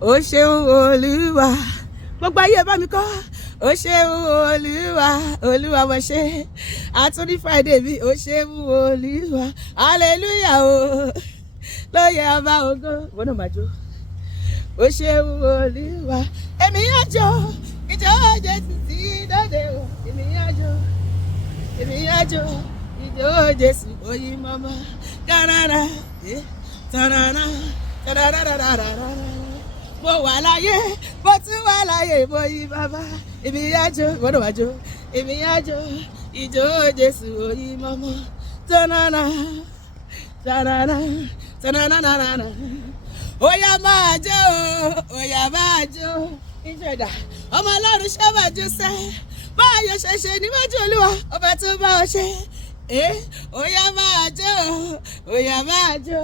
Oseun Oluwa. Gbogbo ayé bá mi kọ́. Oseun Oluwa, Olúwa mo ṣe. Àtúndí Friday mi, Oseun Oluwa. Hallelujah o. Lóye ọba ògo. Wọ́n náà máa jó. Oseun Oluwa. Èmi yá jó. Ìjọ Jésù ti dóde o. Èmi yá jó. Èmi yá jó. Ìjọ Jésù oyin mama. Tarara. Tarara. Tarara. Mo wà láyé, mo tún wà láyé, mo yí bàbá. Èmi yá jó, wọ́n náà wá jó. Èmi yá jó, ìjọ Jésù oyin mọ́mọ́. Tanana, tanana, tanana. Oya máa jó, oya máa jó. Ìjọba, ọmọ Ọlọ́run ṣábà jó sẹ́. Báyọ̀ ṣẹ̀ṣẹ̀ níwájú Olúwa, ọba tó bá ọ ṣe. Oya máa jó, oya máa jó.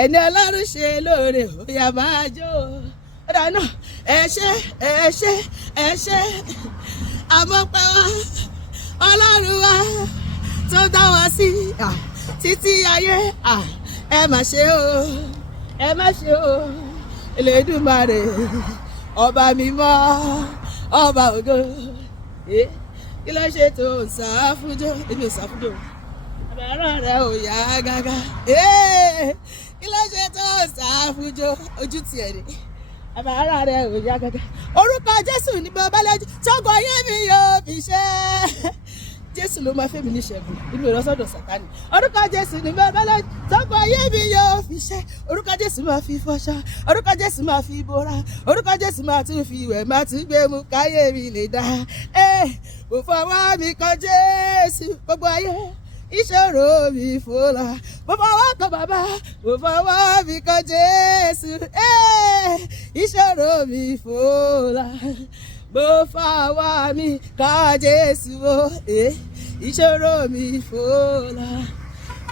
Ẹni Ọlọ́run ṣe lóore, oya máa jó. Ọ̀dà náà, ẹ ṣé, àmọ́pẹ́ wa, Ọlọ́run wa tó dá wa sí títí ayé, ẹ má ṣe o, Elédùmarè, ọba mímọ́, ọba ògo. Kí ló ṣe tó ń sá fúnjó? Èmi ò sá fúnjó. Àbẹ̀rẹ̀ rẹ̀ ò yá gágá. Kí ló ṣe tó ń sá fúnjó? Ojú tiẹ̀ ni. Àbẹ̀rẹ̀ rẹ̀ ò yá gágá. Orúkọ Jésù ni bàbá lẹ́jọ́ tọ́gbọ̀ yé mi yóò fi ṣe. Jésù ló máa fẹ́ mi ní ṣẹ́gun inú ìrọsọ́dọ̀ Sátánì. Orúkọ Jésù ni bàbá lẹ́jọ́ tọ́gbọ̀ yé mi yóò fi ṣe. Orúkọ Jésù máa fi fọṣọ. Orúkọ Jésù máa fi bora. Orúkọ Jésù máa tún fi wẹ̀, máa tún gbé mu káyé mi lè dá. Mo fọwọ́ mi kan Jésù gbogbo ayé. Ìṣòro mi fòlà, mo fọwọ́ kan bàbá, mo fọwọ́ mi kan Jésù. Ìṣòro mi fòlà, mo fọwọ́ mi kan Jésù. Ìṣòro mi fòlà.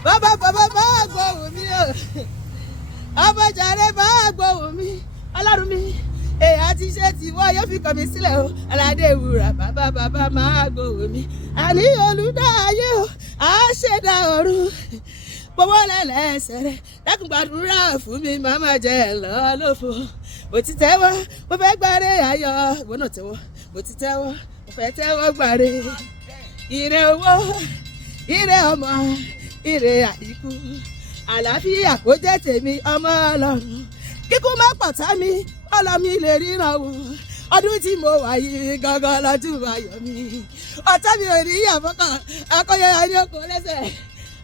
Bàbá máa gbóhùn mi o, ọbàjàre máa gbóhùn mi, Ọlọ́run mi. Àti ṣe tiwọ́ yóò fi kọ̀ mí sílẹ̀ o. Aládé ìwúrà bàbá máa gbóhùn mi. Àní olùdáyé o, àṣẹdá ọ̀run. Gbogbo lẹ́lẹ́sẹ̀ rẹ̀ dákun gbàdúrà fún mi, màmá jẹ́ lọ́ lófo. Mo ti tẹ́wọ́, mo fẹ́ gbàre ayọ̀. Ìwọ náà tẹ́wọ́, mo ti tẹ́wọ́, mo fẹ́ tẹ́wọ́ gbàre. Ire owó, ire ọmọ, ire àìkú. Àlàáfíà kó jẹ́ tèmi ọmọ Ọlọ́run. Kíkú má pọ̀tá mi, ọlọ́mi lè ríran wò. Ọdún tí mo wà yìí gangan lọ́dún ayọ̀ mi. Ọ̀tá mi ò rí àfọ́kàn, akọ́yọ̀ ní oko lẹ́sẹ̀.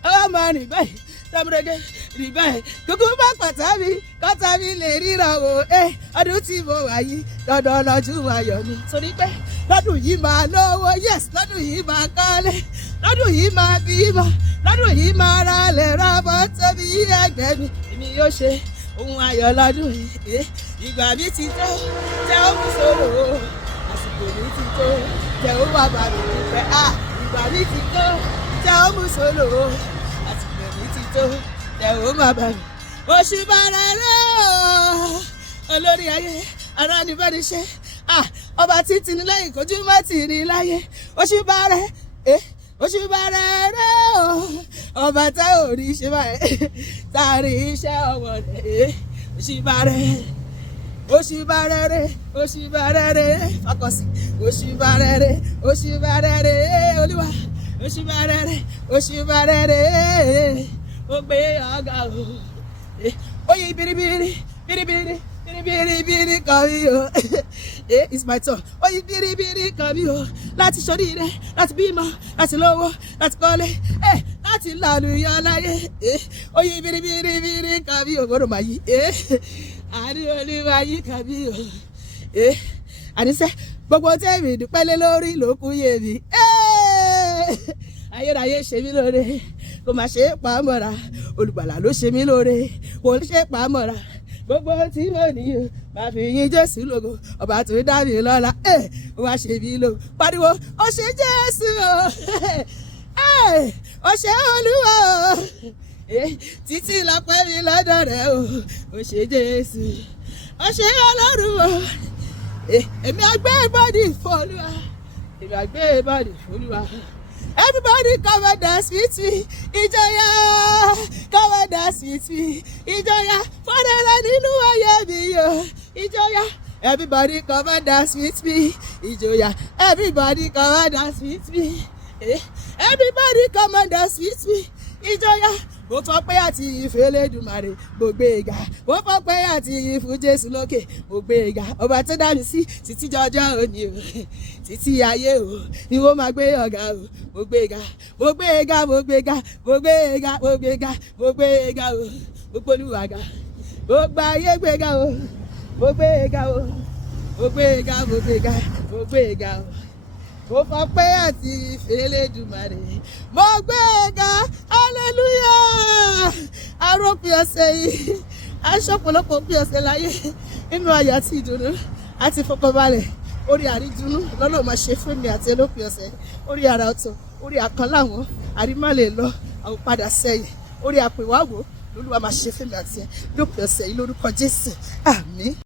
Ọwọ́ máa rìn báyìí, tọ́mọdé rìn báyìí. Kíkú má pọ̀tá mi, kọ́tá mi lè ríran wò. Ọdún tí mo wà yìí gangan lọ́dún ayọ̀ mi. Torí pé lọ́dún yìí máa lówó, yes, lọ́dún yìí máa kọ́lé, lọ́dún yìí máa bímọ, lọ́dún yìí máa ra lè ra mọ́tò bí ẹgbẹ́ mi. Èmi yóò ṣe ohun ayọ̀ lọ́dún yìí. Ìgbà mi ti tó, jẹ́ ó mú sọ̀rọ̀. Àsìkò mi ti tó, jẹ́ ó wà bá mi dúpẹ́. Ìgbà mi ti tó, jẹ́ ó mú sọ̀rọ̀. Àsìkò mi ti tó, jẹ́ ó má bà mí. Oṣù bàrẹ̀ rẹ̀ o, olórí ayé, ara ni bá ní ṣe. Ọba títí ní lẹ́yìn kojú má tì ní láyé. Oṣù bàrẹ̀ rẹ̀ o, ọba tá ò rí ṣe báyìí, tá a rí iṣẹ́ ọwọ́ rẹ̀. Oṣù bàrẹ̀ rẹ̀ fakọsí. Oṣù bàrẹ̀ rẹ̀ Olúwa. Oṣù bàrẹ̀ rẹ̀ ó gbé ọ̀gá o. Oyin biribiri kan mi o. It's my turn. Oyin biribiri kan mi o. Láti ṣoríire, láti bímọ, láti lówó, láti kọ́lé, láti lálùyọ láyé. Oyin biribiri kan mi o. Gbọ́dọ̀ máa yí. Àní Olúwa yí kan mi o. Àníṣe gbogbo tẹ́mi dúpẹ́ lé lórí ló kú yé mi. Ayérayé ṣe mí lóore, kò má ṣe é pa á mọ́ra. Olùgbàlà ló ṣe mí lóore, kò ní ṣe é pa á mọ́ra. Gbogbo tí mo ní o, máa fi yìn Jésù lógo. Ọba tó dá mi lọ́lá, wá ṣe mí lógo. Pariwo, ó ṣe Jésù o, ó ṣe Olúwa o. Títí lọ́pẹ́ mi lọ́dọ̀ rẹ̀ o, ó ṣe Jésù, ó ṣe Ọlọ́run o. Èmi àgbé bọ́dì fún Olúwa, èmi àgbé bọ́dì fún Olúwa. Everybody come and dance with me, ìjọyà, come and dance with me, ìjọyà, fọ́nrẹ́rẹ́ nínú ayé mi o. ìjọyà. Everybody come and dance with me. Ìjọyà. Everybody come and dance with me. Everybody come and dance with me. Ìjọyà. Mo fọpẹ́ àti ìyìn fún Elédùmarè, mo gbé e ga. Mo fọpẹ́ àti ìyìn fún Jésù lókè, mo gbé e ga. Ọba tó dá mi sí títí jọjọ́ òní o, títí ayé o, ni wọ́n máa gbé ọ̀gá o, mo gbé e ga. Mo gbé e ga, mo gbé e ga, mo gbé e ga, mo gbé e ga, mo gbé e ga o, mo gbé Olúwa ga. Mo gba ayé gbé ga o, mo gbé e ga o, mo gbé e ga, mo gbé e ga, mo gbé e ga o. Mo fọpẹ́ àti ìfẹ́ Elédùmarè, mo gbé e ga, hallelujah. Arópin ọ̀sẹ̀ yìí, aṣọ ọ̀pọ̀lọpọ̀ pín ọ̀sẹ̀ láyé nínú ayọ̀ àti ìdùnnú àti ìfọkànbalẹ̀. Orí àrídùnnú lọ́nà máa ṣe fún mi àti olópin ọ̀sẹ̀. Orí ara ọ̀tọ̀, orí àkànláwọ̀n, àrímálè lọ, àwọn padà sẹ́yìn. Orí àpèwáwò lÓlúwa máa ṣe fún mi àti ẹ lópin ọ̀sẹ̀ yìí lórúkọ Jésù. Àmín.